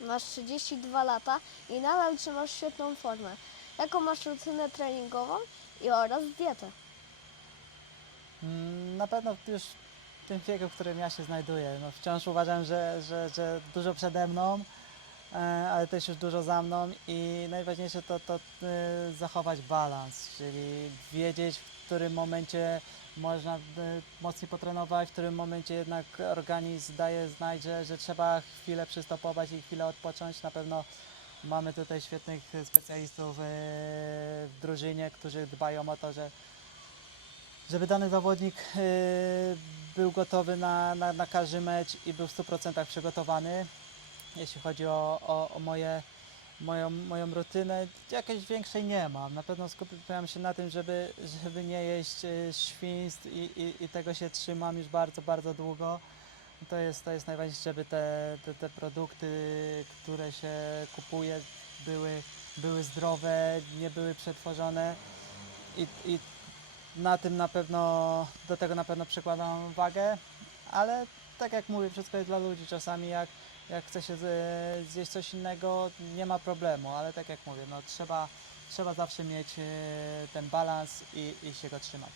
Masz 32 lata i nadal trzymasz świetną formę. Jaką masz rutynę treningową i oraz dietę? Mm, Na pewno już w tym wieku, w którym ja się znajduję, no wciąż uważam, że, że, że dużo przede mną, e, ale też już dużo za mną i najważniejsze to, to e, zachować balans, czyli wiedzieć, w którym momencie można e, mocniej potrenować, w którym momencie jednak organizm daje znać, że, że trzeba chwilę przystopować i chwilę odpocząć. Na pewno mamy tutaj świetnych specjalistów e, w drużynie, którzy dbają o to, że żeby dany zawodnik e, był gotowy na, na, na każdy mecz i był w 100% przygotowany. Jeśli chodzi o, o, o moje, moją, moją rutynę, jakiejś większej nie mam. Na pewno skupiam się na tym, żeby, żeby nie jeść e, świństw i, i, i tego się trzymam już bardzo, bardzo długo. To jest, to jest najważniejsze, żeby te, te, te produkty, które się kupuje, były, były zdrowe, nie były przetworzone i, i na tym na pewno, do tego na pewno przykładam wagę, ale tak jak mówię, wszystko jest dla ludzi. Czasami jak, jak chce się zje- zjeść coś innego, nie ma problemu, ale tak jak mówię, no trzeba, trzeba zawsze mieć e, ten balans i, i się go trzymać.